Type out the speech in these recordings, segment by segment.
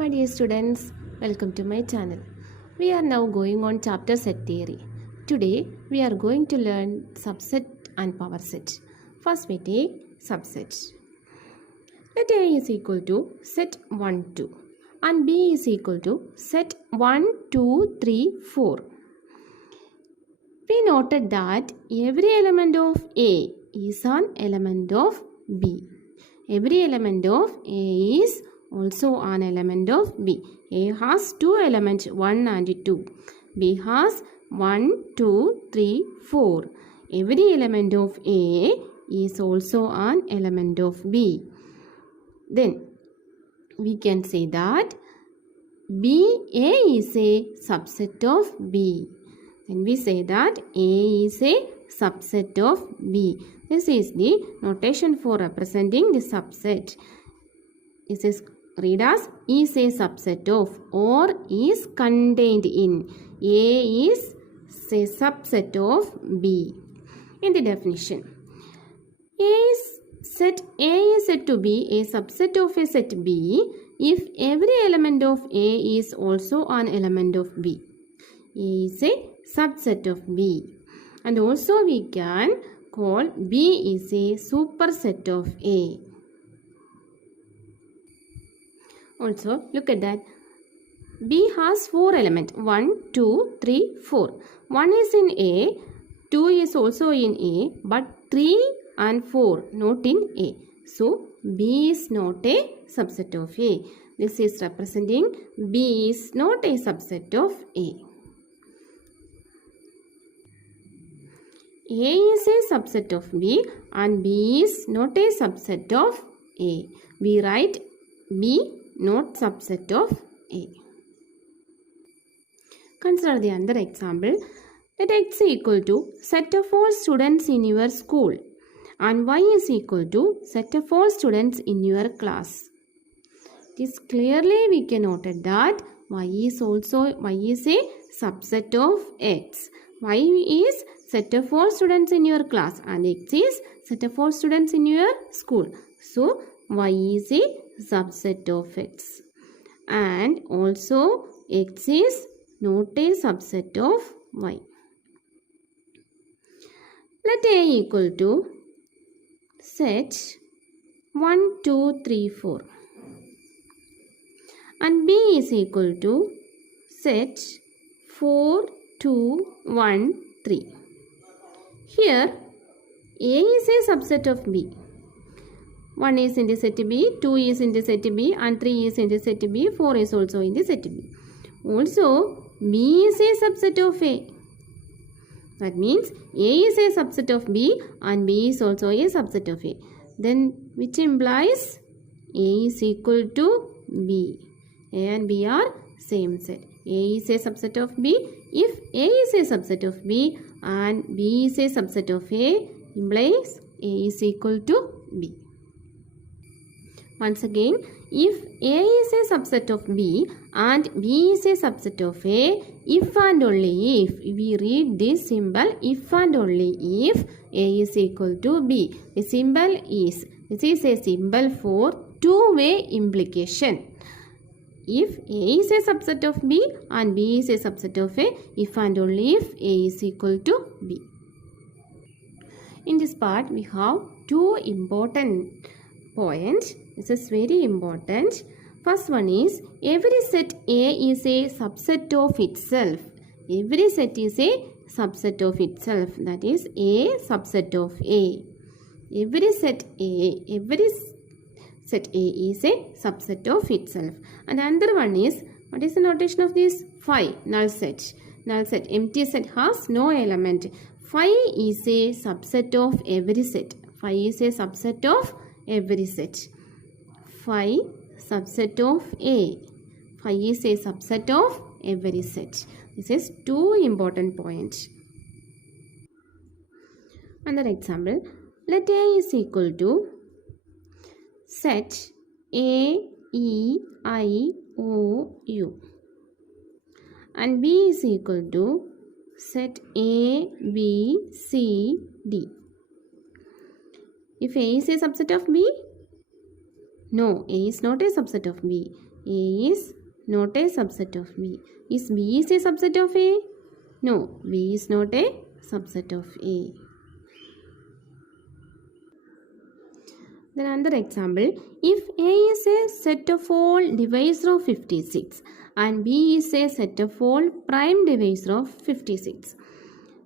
My dear students, welcome to my channel. We are now going on chapter set theory. Today we are going to learn subset and power set. First we take subset. Let A is equal to set 1, 2 and B is equal to set 1, 2, 3, 4. We noted that every element of A is an element of B. Every element of A is also an element of B. A has two elements 1 and 2. B has 1, 2, 3, 4. Every element of A is also an element of B. Then we can say that A is a subset of B. Then we say that A is a subset of B. This is the notation for representing the subset. This is read as is a subset of or is contained in. A is a subset of B. In the definition, A is said to be a subset of a set B if every element of A is also an element of B. A is a subset of B. And also we can call B is a superset of A. Also, look at that. B has 4 elements. 1, 2, 3, 4. 1 is in A, 2 is also in A, but 3 and 4 not in A. So, B is not a subset of A. This is representing B is not a subset of A. A is a subset of B and B is not a subset of A. We write B not subset of A. Consider the other example. Let X equal to set of all students in your school and Y is equal to set of all students in your class. It is clearly we can note that Y is a subset of X. Y is set of all students in your class and X is set of all students in your school. So, Y is a subset of X. And also, X is not a subset of Y. Let A equal to set 1, 2, 3, 4. And B is equal to set 4, 2, 1, 3. Here, A is a subset of B. 1 is in the set B, 2 is in the set B and 3 is in the set B, 4 is also in the set B. Also, B is a subset of A. That means A is a subset of B and B is also a subset of A. Then which implies A is equal to B. A and B are same set. A is a subset of B. If A is a subset of B and B is a subset of A, implies A is equal to B. Once again, if A is a subset of B and B is a subset of A, if and only if, we read this symbol if and only if A is equal to B. The symbol is, this is a symbol for two-way implication. If A is a subset of B and B is a subset of A, if and only if A is equal to B. In this part, we have two important points. This is very important. First one is, every set A is a subset of itself. Every set is a subset of itself. That is A subset of A. Every set A is a subset of itself. And another one is, what is the notation of this? Phi, null set. Null set, empty set has no element. Phi is a subset of every set. Phi is a subset of every set. Phi subset of A. Phi is a subset of every set. This is two important points. Another example. Let A is equal to set A, E, I, O, U. And B is equal to set A, B, C, D. If A is a subset of B, No, A is not a subset of B. A is not a subset of B. Is B is a subset of A? No, B is not a subset of A. Then another example, if A is a set of all divisor of 56 and B is a set of all prime divisor of 56.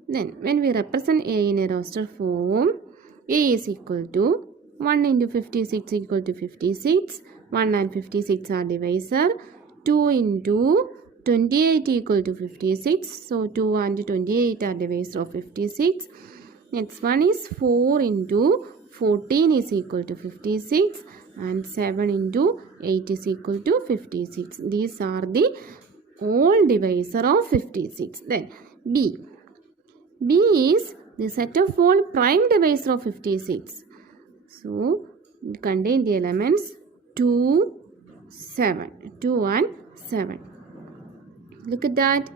Then when we represent A in a roster form, A is equal to 1 into 56 equal to 56. 1 and 56 are divisor. 2 into 28 equal to 56. So 2 and 28 are divisor of 56. Next one is 4 into 14 is equal to 56 and 7 into 8 is equal to 56. These are the all divisor of 56. Then B. B is the set of all prime divisor of 56. So, it contains the elements 2, 7. 2 and 7. Look at that.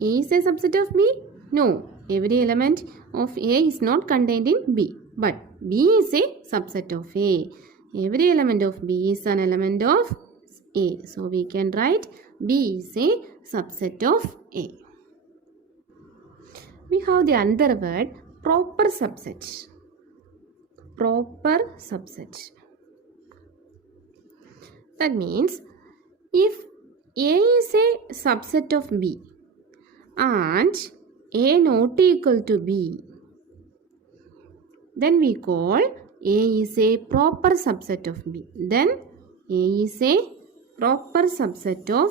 A is a subset of B? No. Every element of A is not contained in B. But B is a subset of A. Every element of B is an element of A. So, we can write B is a subset of A. We have the another word, proper subset. Proper subset. That means if A is a subset of B and A not equal to B, then we call A is a proper subset of B. Then A is a proper subset of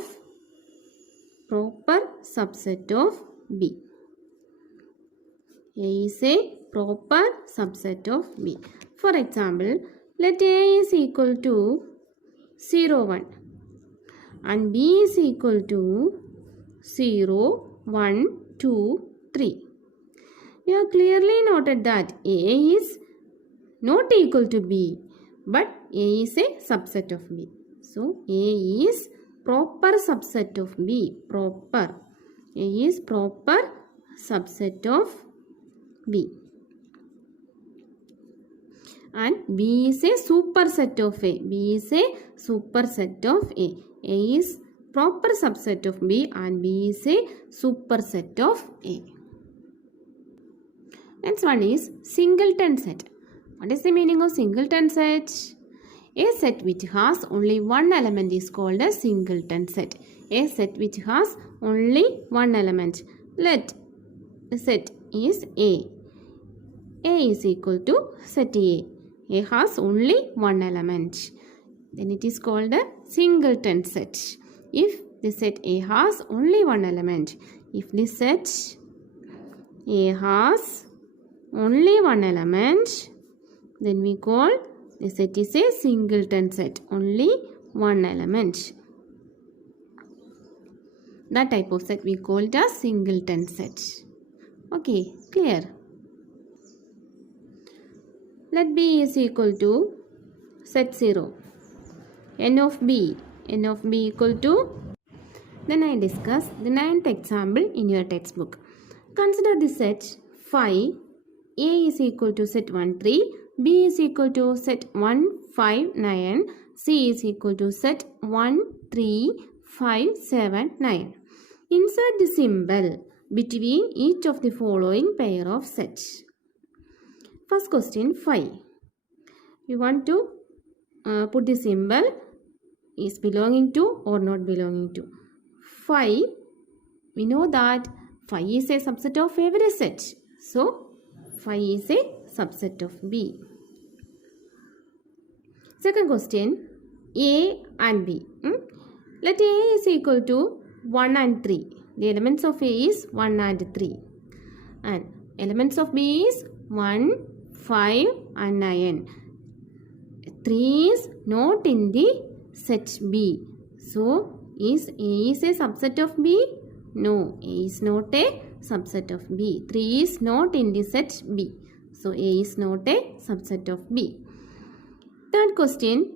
B. A is a proper subset of B. For example, let A is equal to 0, 1 and B is equal to 0, 1, 2, 3. We have clearly noted that A is not equal to B, but A is a subset of B. So, A is proper subset of B. Proper. A is proper subset of B. And B is a superset of A. B is a superset of A. A is proper subset of B and B is a superset of A. Next one is singleton set. What is the meaning of singleton set? A set which has only one element is called a singleton set. A set which has only one element. Let the set is A. A is equal to set A. A has only one element. Then it is called a singleton set. If the set A has only one element. If the set A has only one element, then we call the set is a singleton set. Only one element. That type of set we call it as singleton set. Okay, clear? Let B is equal to set 0. N of B equal to. Then I discuss the 9th example in your textbook. Consider the set phi. A is equal to set 1, 3. B is equal to set 1, 5, 9. C is equal to set 1, 3, 5, 7, 9. Insert the symbol between each of the following pair of sets. First question, phi. We want to put the symbol is belonging to or not belonging to. Phi, we know that phi is a subset of every set. So, phi is a subset of B. Second question, A and B. Let A is equal to 1 and 3. The elements of A is 1 and 3. And elements of B is 1, 5 and 9. 3 is not in the set B. So, is A is a subset of B? No, A is not a subset of B. 3 is not in the set B. So, A is not a subset of B. Third question,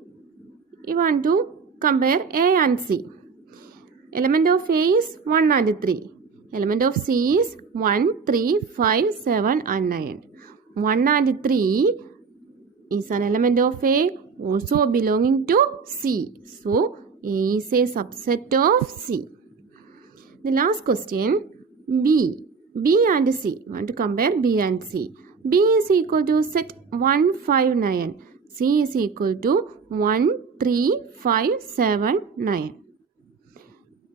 you want to compare A and C. Element of A is 1 and 3. Element of C is 1, 3, 5, 7 and 9. 1 and 3 is an element of A. also belonging to C. So, A is a subset of C. The last question, B. B and C. We want to compare B and C. B is equal to set 1, 5, 9. C is equal to 1, 3, 5, 7, 9.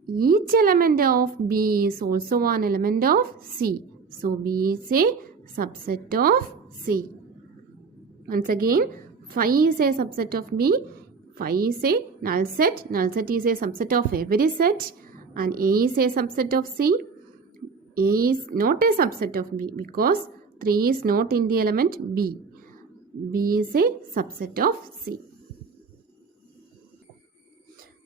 Each element of B is also an element of C. So, B is a subset of C. Once again, 5 is a subset of B. 5 is a null set. Null set is a subset of every set. And A is a subset of C. A is not a subset of B because 3 is not in the element B. B is a subset of C.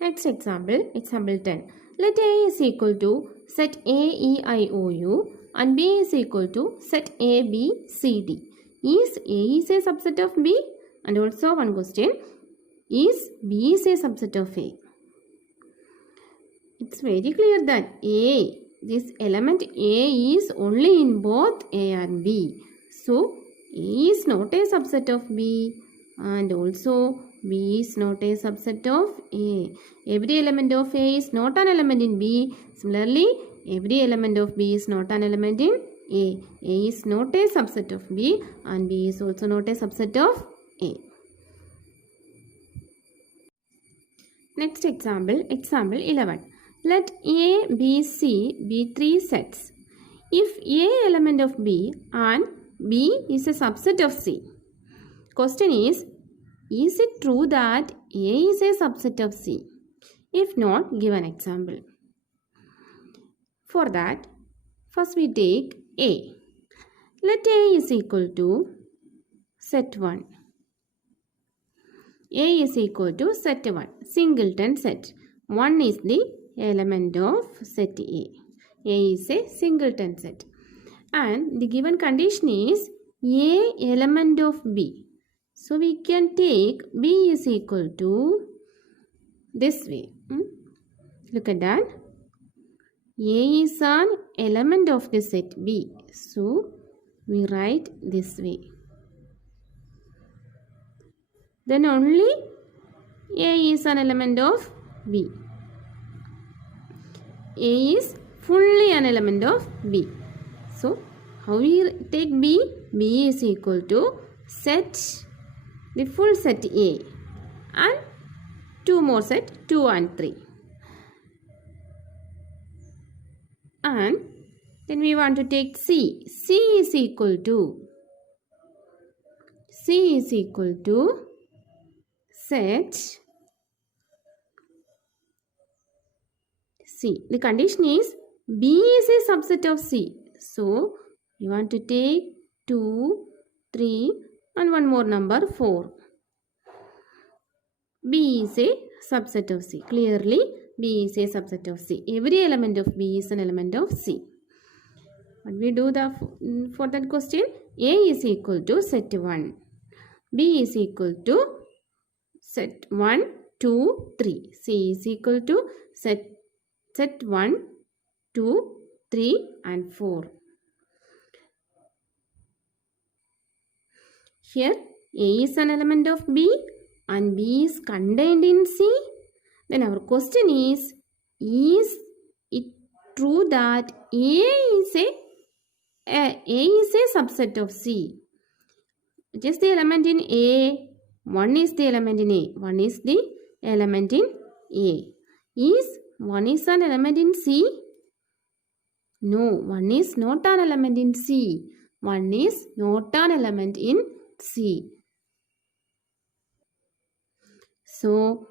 Next example, example 10. Let A is equal to set A, E, I, O, U and B is equal to set A, B, C, D. Is A is a subset of B? And also one question, is B is a subset of A? It's very clear that A, this element A is only in both A and B. So, A is not a subset of B and also B is not a subset of A. Every element of A is not an element in B. Similarly, every element of B is not an element in A. A is not a subset of B and B is also not a subset of A. Next example, example 11. Let A, B, C be 3 sets. If A element of B and B is a subset of C. Question is it true that A is a subset of C? If not, give an example. For that, first we take A. Let A is equal to set 1. A is equal to set 1, singleton set. 1 is the element of set A. A is a singleton set. And the given condition is A element of B. So, we can take B is equal to this way. Look at that. A is an element of the set B. So, we write this way. Then only A is an element of B. A is fully an element of B. So, how we take B? B is equal to set, the full set A and 2 more set 2 and 3. And then we want to take C. C is equal to set C. The condition is B is a subset of C. So, you want to take 2, 3 and one more number 4. B is a subset of C. Clearly, B is a subset of C. Every element of B is an element of C. What we do for that question? A is equal to set 1. B is equal to set 1, 2, 3. C is equal to set 1, 2, 3 and 4. Here A is an element of B and B is contained in C. Then our question is it true that A is a subset of C? Which is the element in A? 1 is the element in A. 1 is the element in A. Is 1 is an element in C? No, 1 is not an element in C. 1 is not an element in C. So,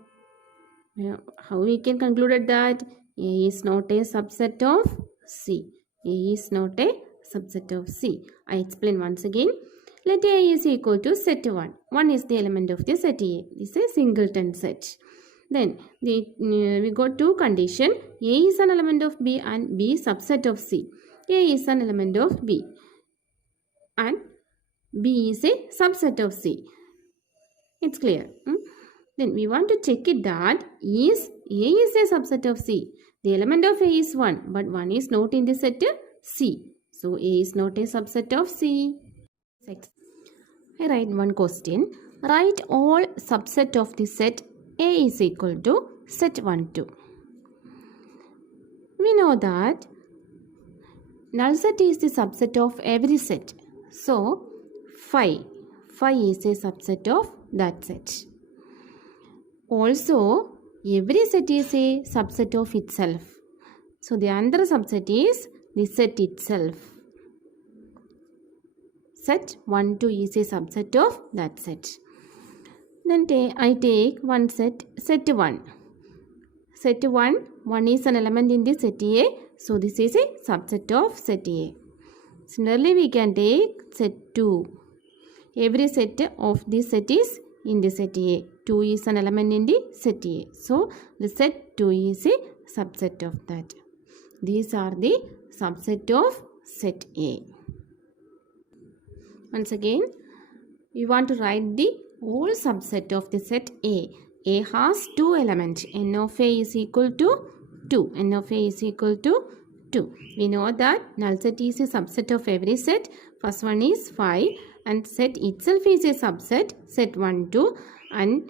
how we can conclude that A is not a subset of C. A is not a subset of C. I explain once again. Let A is equal to set 1. 1 is the element of the set A. This is a singleton set. Then we got two conditions. A is an element of B and B subset of C. A is an element of B and B is a subset of C. It's clear. Then we want to check it that is A is a subset of C. The element of A is 1 but 1 is not in the set C. So A is not a subset of C. I write one question. Write all subset of the set A is equal to set 1, 2. We know that null set is the subset of every set. So, 5 is a subset of that set. Also, every set is a subset of itself. So, the another subset is the set itself. Set 1, 2 is a subset of that set. Then I take one set, set 1. Set 1 is an element in the set A. So, this is a subset of set A. Similarly, we can take set 2. Every set of this set is in the set A. 2 is an element in the set A. So, the set 2 is a subset of that. These are the subset of set A. Once again, we want to write the whole subset of the set A. A has 2 elements. N of A is equal to 2. N of A is equal to 2. We know that null set is a subset of every set. First one is 5 and set itself is a subset, set 1, 2, and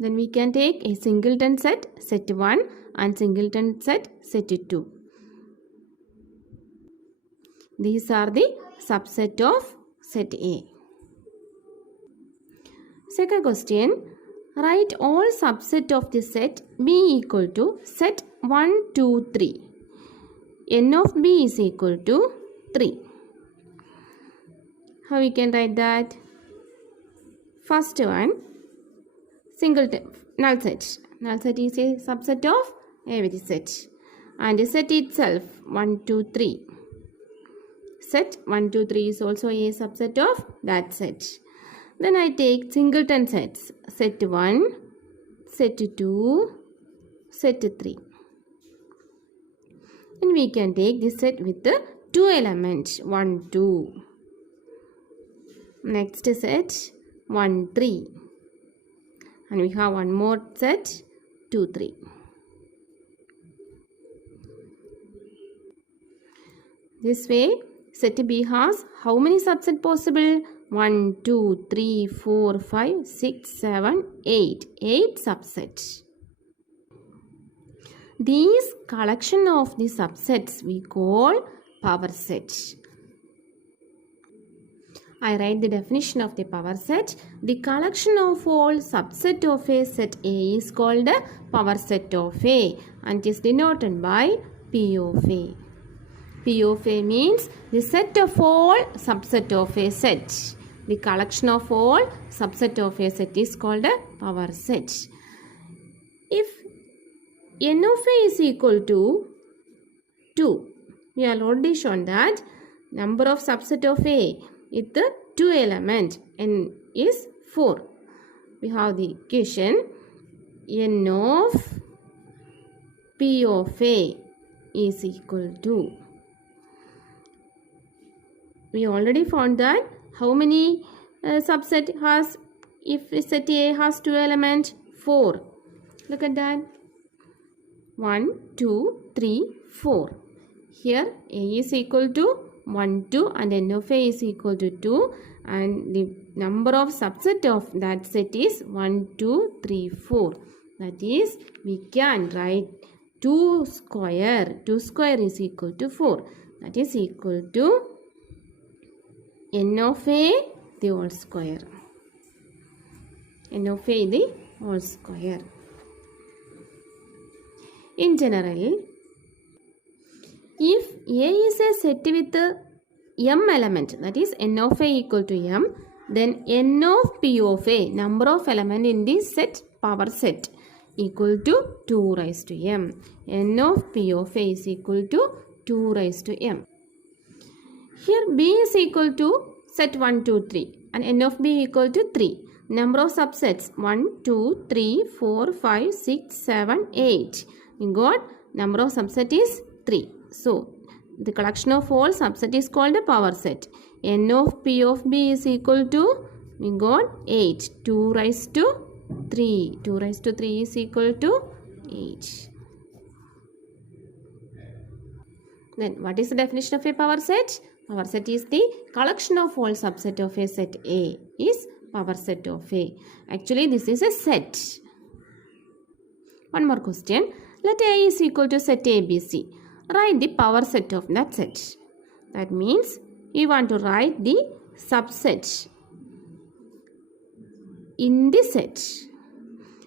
then we can take a singleton set, set 1, and singleton set, set 2. These are the subset of set A. Second question, write all subset of the set B equal to set 1, 2, 3. N of B is equal to 3. How we can write that? First one, singleton, null set. Null set is a subset of every set. And the set itself, 1, 2, 3. Set 1, 2, 3 is also a subset of that set. Then I take singleton sets. Set 1, set 2, set 3. And we can take this set with the 2 elements. 1, 2. Next set 1, 3. And we have one more set 2, 3. This way, set B has how many subsets possible? 1, 2, 3, 4, 5, 6, 7, 8. 8 subsets. These collection of the subsets we call power sets. I write the definition of the power set. The collection of all subset of a set A is called a power set of A and is denoted by P of A. P of A means the set of all subset of a set. The collection of all subset of a set is called a power set. If N of A is equal to 2, we have already shown that number of subset of A with the 2 element N is 4. We have the equation N of P of A is equal to. We already found that how many subset has, if set A has 2 elements? 4. Look at that. 1, 2, 3, 4. Here A is equal to 1, 2 and N of A is equal to 2 and the number of subset of that set is 1, 2, 3, 4. That is, we can write 2 square. 2 square is equal to 4. That is equal to N of A the whole square. N of A the whole square. In general, if A is a set with m element, that is N of A equal to m, then N of P of A, number of element in this set, power set, equal to 2 raised to m. N of P of A is equal to 2 raised to m. Here B is equal to set 1, 2, 3 and N of B equal to 3. Number of subsets 1, 2, 3, 4, 5, 6, 7, 8. We got number of subset is 3. So, the collection of all subset is called a power set. N of P of B is equal to, we got 8. 2 raised to 3. 2 raised to 3 is equal to 8. Then, what is the definition of a power set? Power set is the collection of all subset of a set A is power set of A. Actually, this is a set. One more question. Let A is equal to set ABC. Write the power set of that set. That means we want to write the subset in the set.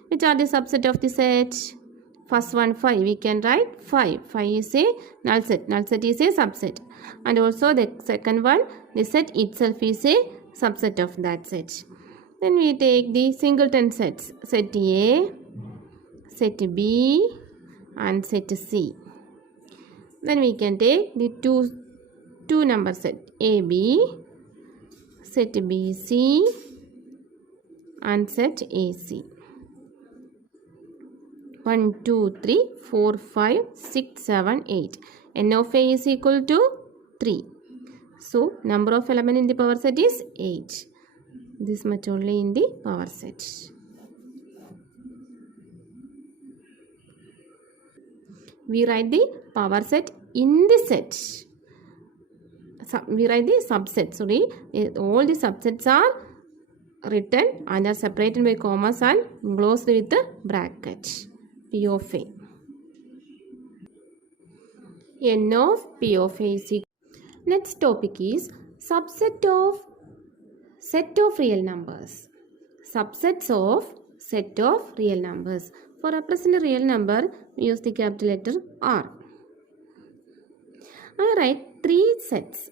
Which are the subset of the set? First one 5. We can write 5. 5 is a null set. Null set is a subset. And also the second one, the set itself is a subset of that set. Then we take the singleton sets. Set A, set B and set C. Then we can take the two number set AB, set BC and set AC. 1, 2, 3, 4, 5, 6, 7, 8. N of A is equal to 3. So, number of elements in the power set is 8. This much only in the power set. We write the power set in the set. We write the subset. Sorry, all the subsets are written and are separated by commas and closed with the bracket. P of A. N of P of A is equal. Next topic is subset of set of real numbers. Subsets of set of real numbers. For represent a real number, we use the capital letter R. I write 3 sets.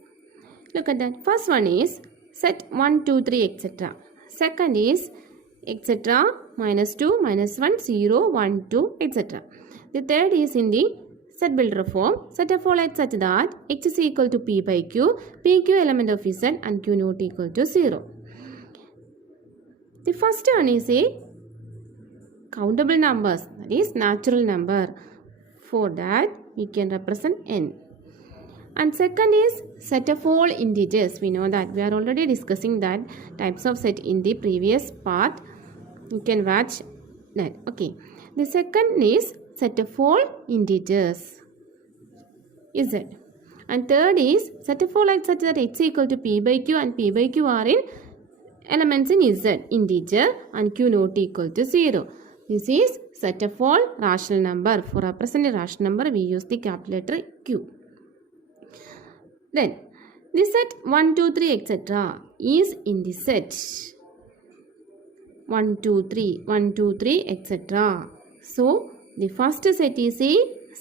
Look at that. First one is set 1, 2, 3, etc. Second is etc. -2, -1, 0, 1, 2, etc. The third is in the set builder form. Set of all x such that x is equal to p by q, pq element of z and q not equal to 0. The first one is a countable numbers, that is natural number. For that we can represent n. And second is set of all integers. We know that we are already discussing that types of set in the previous part. You can watch that. Okay. The second is set of all integers z. And third is set of all x such that x equal to p by q and p by q are in elements in z, integer, and q not equal to 0. This is set of all rational number. For represent a rational number, we use the capital letter q. Then the set 1, 2, 3, etc. is in the set 1, 2, 3, 1, 2, 3, etc. So, the first set is a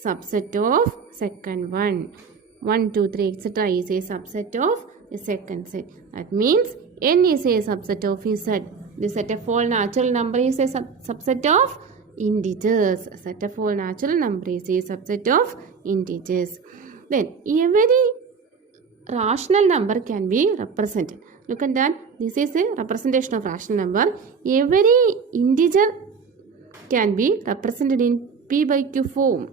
subset of second one. 1, 2, 3, etc. is a subset of the second set. That means n is a subset of z. The set of all natural number is a subset of integers. Set of all natural number is a subset of integers. Then every rational number can be represented. Look at that. This is a representation of rational number. Every integer can be represented in p by q form.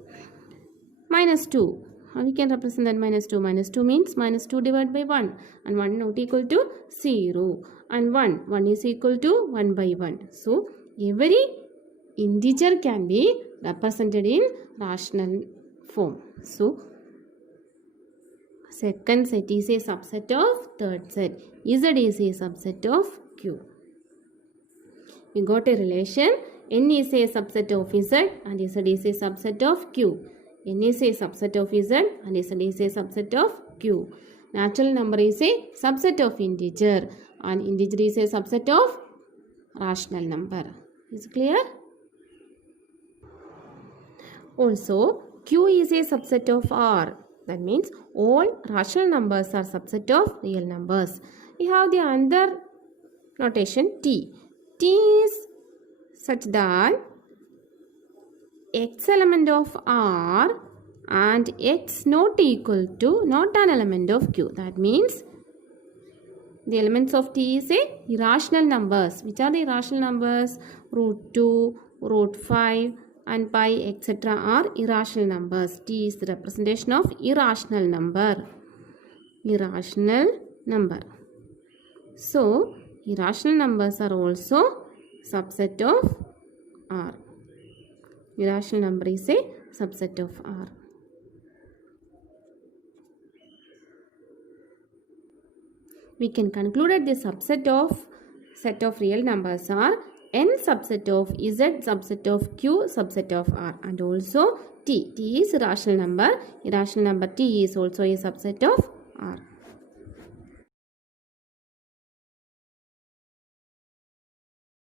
-2. How we can represent that -2? -2 means -2 divided by 1. And 1 not equal to 0. And 1. 1 is equal to 1 by 1. So, every integer can be represented in rational form. So, second set is a subset of third set. Z is a subset of Q. We got a relation. N is a subset of Z and Z is a subset of Q. N is a subset of Z and Z is a subset of Q. Natural number is a subset of integer and integer is a subset of rational number. Is it clear? Also, Q is a subset of R. That means all rational numbers are subset of real numbers. We have the other notation T. T is such that x element of R and x not equal to not an element of Q. That means the elements of T is a irrational numbers. Which are the irrational numbers? √2, √5 and pi etc. are irrational numbers. T is the representation of irrational number. Irrational number. So, irrational numbers are also subset of R. Irrational number is a subset of R. we can conclude that the subset of set of real numbers are n subset of z subset of q subset of r, and also t is irrational number. Irrational number t is also a subset of r.